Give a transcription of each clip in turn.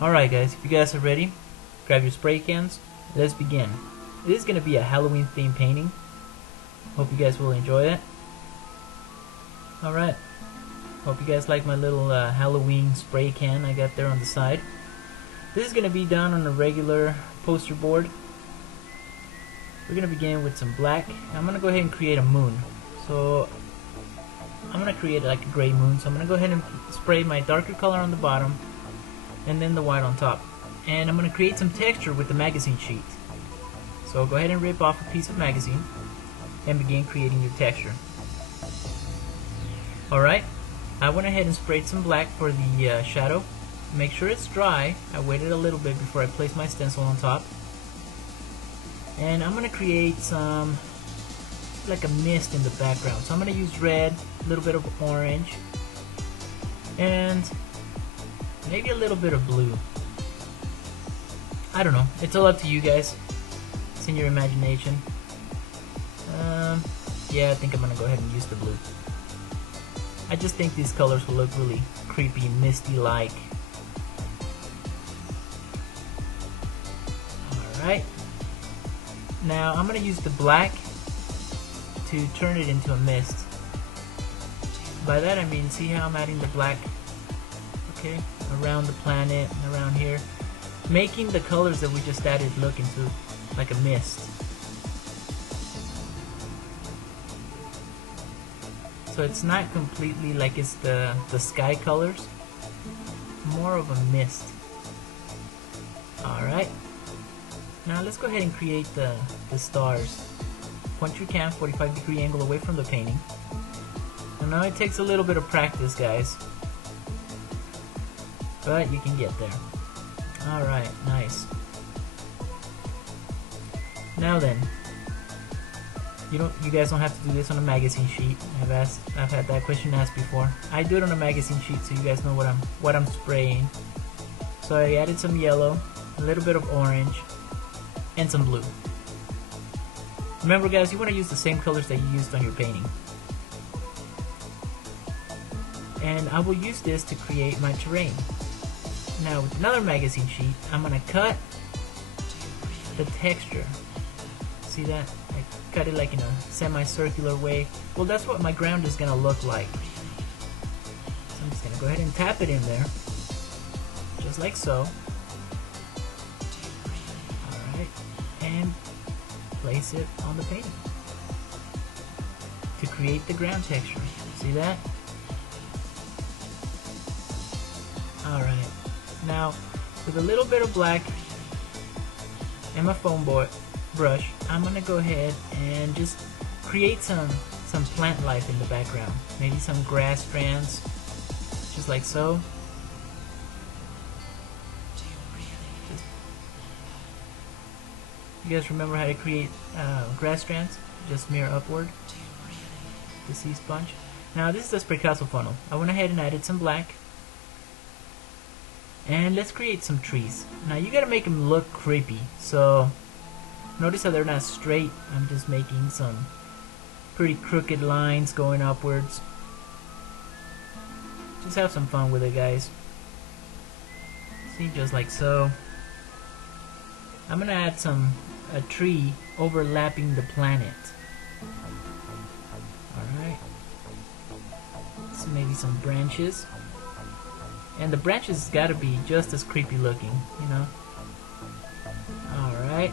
Alright guys, if you guys are ready, grab your spray cans, let's begin. This is going to be a Halloween themed painting. Hope you guys will enjoy it. Alright, hope you guys like my little Halloween spray can I got there on the side. This is going to be done on a regular poster board. We're going to begin with some black. I'm going to go ahead and create a moon. So I'm going to create like a gray moon. So I'm going to go ahead and spray my darker color on the bottom and then the white on top. And I'm going to create some texture with the magazine sheet. So go ahead and rip off a piece of magazine and begin creating your texture. Alright, I went ahead and sprayed some black for the shadow. Make sure it's dry. I waited a little bit before I placed my stencil on top. And I'm going to create some, like a mist in the background. So I'm going to use red, a little bit of orange, and maybe a little bit of blue. I don't know. It's all up to you guys. It's in your imagination. Yeah, I think I'm going to go ahead and use the blue. I just think these colors will look really creepy and misty-like. Alright. Now I'm going to use the black to turn it into a mist. By that I mean, see how I'm adding the black, okay, around the planet and around here, making the colors that we just added look into like a mist. So it's not completely like it's the sky colors, more of a mist. Alright, now let's go ahead and create the stars. Point your cam 45-degree angle away from the painting. And now it takes a little bit of practice, guys, but you can get there. Alright, nice. Now then, you guys don't have to do this on a magazine sheet. I've had that question asked before. I do it on a magazine sheet so you guys know what I'm spraying. So I added some yellow, a little bit of orange, and some blue. Remember guys, you want to use the same colors that you used on your painting. And I will use this to create my terrain. Now with another magazine sheet, I'm going to cut the texture. See that? I cut it like in a semicircular way. Well, that's what my ground is going to look like. So I'm just going to go ahead and tap it in there. Just like so. Alright. And place it on the painting to create the ground texture. See that? Alright. Now, with a little bit of black and my foam brush, I'm gonna go ahead and just create some plant life in the background. Maybe some grass strands, just like so. You guys remember how to create grass strands? Just smear upward. The sea sponge. Now this is the spraycasso funnel. I went ahead and added some black. And let's create some trees. Now you gotta make them look creepy. So notice how they're not straight. I'm just making some pretty crooked lines going upwards. Just have some fun with it, guys. See, just like so. I'm gonna add a tree overlapping the planet. Alright. So maybe some branches. And the branches gotta be just as creepy looking, you know. Alright.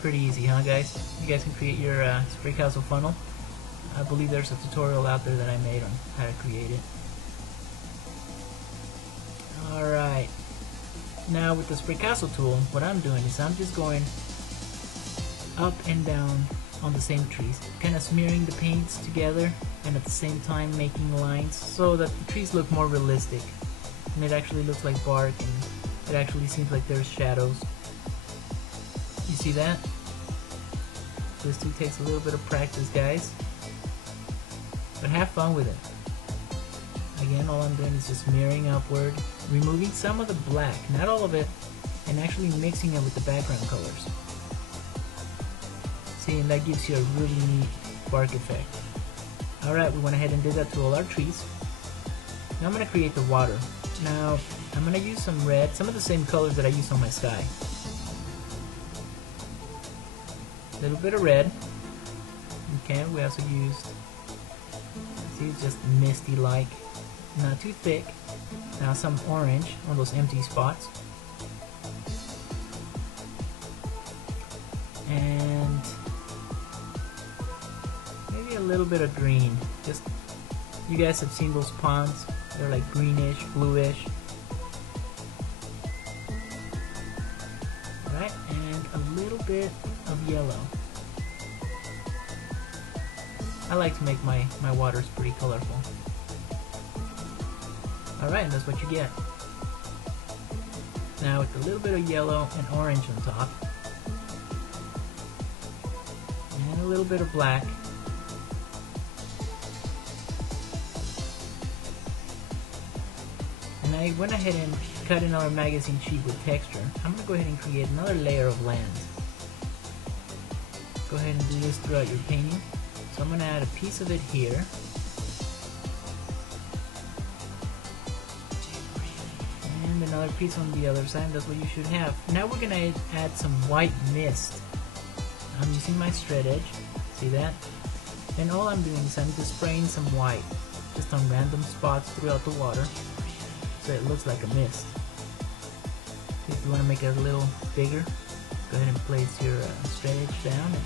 Pretty easy, huh guys? You guys can create your spraycasso funnel. I believe there's a tutorial out there that I made on how to create it. Alright. Now with the spraycasso tool, what I'm doing is I'm just going up and down on the same trees, kind of smearing the paints together and at the same time making lines so that the trees look more realistic and it actually looks like bark and it actually seems like there's shadows. You see that? This too takes a little bit of practice, guys, but have fun with it. Again, all I'm doing is just smearing upward, removing some of the black, not all of it, and actually mixing it with the background colors. See, and that gives you a really neat bark effect. Alright, we went ahead and did that to all our trees. Now I'm going to create the water. Now I'm going to use some red, some of the same colors that I use on my sky. A little bit of red. Okay, we also used, see, it's just misty like, not too thick. Now some orange on those empty spots. And maybe a little bit of green. Just, you guys have seen those ponds, they're like greenish, bluish. Right, and a little bit of yellow. I like to make my waters pretty colorful. Alright, and that's what you get. Now with a little bit of yellow and orange on top. And a little bit of black. And I went ahead and cut another magazine sheet with texture. I'm going to go ahead and create another layer of land. Go ahead and do this throughout your painting. So I'm going to add a piece of it here. And another piece on the other side. That's what you should have. Now we're going to add some white mist. I'm using my straight edge. See that? And all I'm doing is I'm just spraying some white just on random spots throughout the water so it looks like a mist. If you want to make it a little bigger, go ahead and place your straight edge down and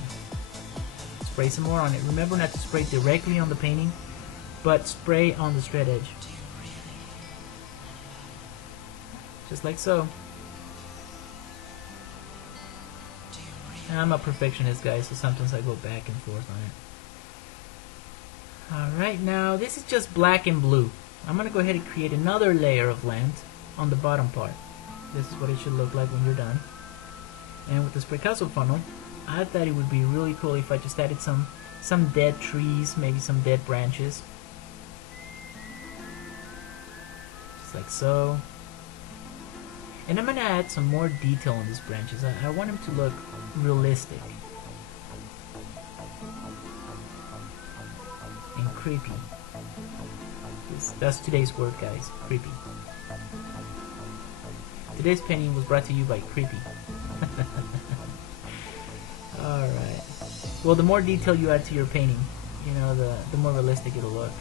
spray some more on it. Remember not to spray directly on the painting, but spray on the straight edge. Just like so. And I'm a perfectionist, guys, so sometimes I go back and forth on it. Alright, now this is just black and blue. I'm going to go ahead and create another layer of land on the bottom part. This is what it should look like when you're done. And with the spraycasso funnel, I thought it would be really cool if I just added some dead trees, maybe some dead branches. Just like so. And I'm going to add some more detail on these branches. I want them to look realistic. And creepy. That's today's word, guys. Creepy. Today's painting was brought to you by Creepy. Alright. Well, the more detail you add to your painting, you know, the more realistic it'll look.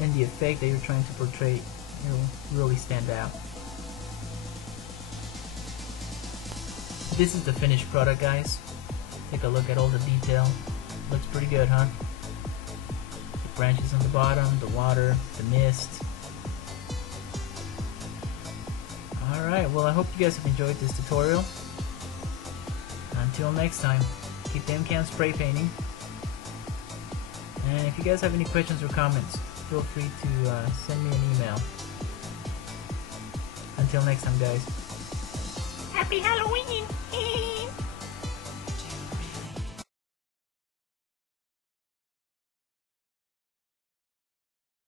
And the effect that you're trying to portray, it'll really stand out. This is the finished product, guys. Take a look at all the detail. Looks pretty good, huh? The branches on the bottom, the water, the mist. Alright, well, I hope you guys have enjoyed this tutorial. Until next time, keep the MCAM spray painting. And if you guys have any questions or comments, feel free to send me an email. Until next time, guys. Happy Halloween!